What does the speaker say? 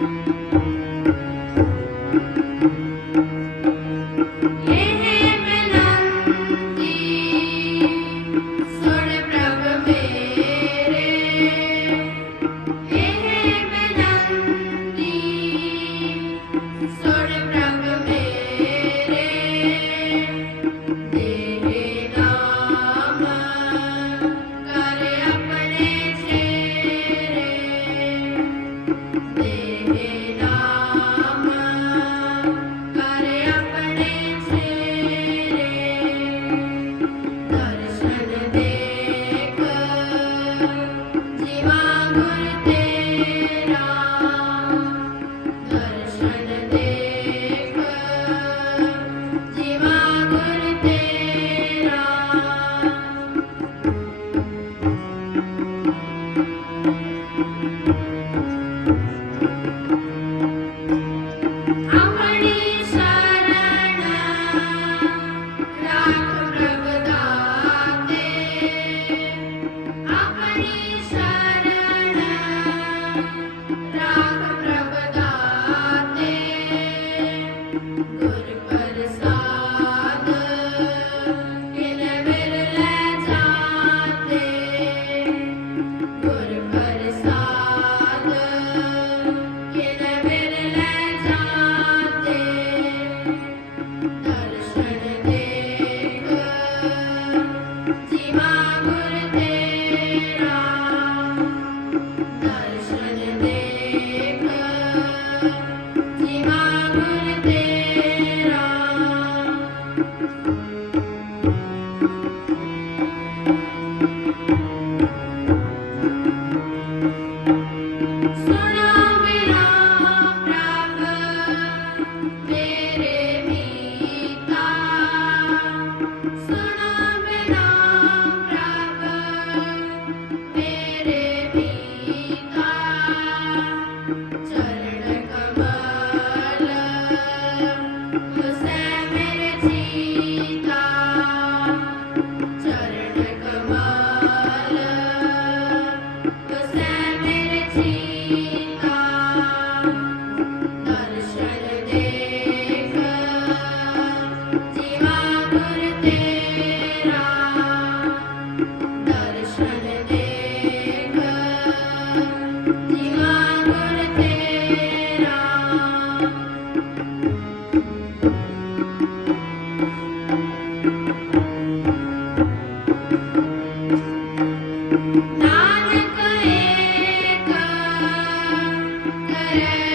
ਇਹ Yeah. ਜੀਵਾ see. Hare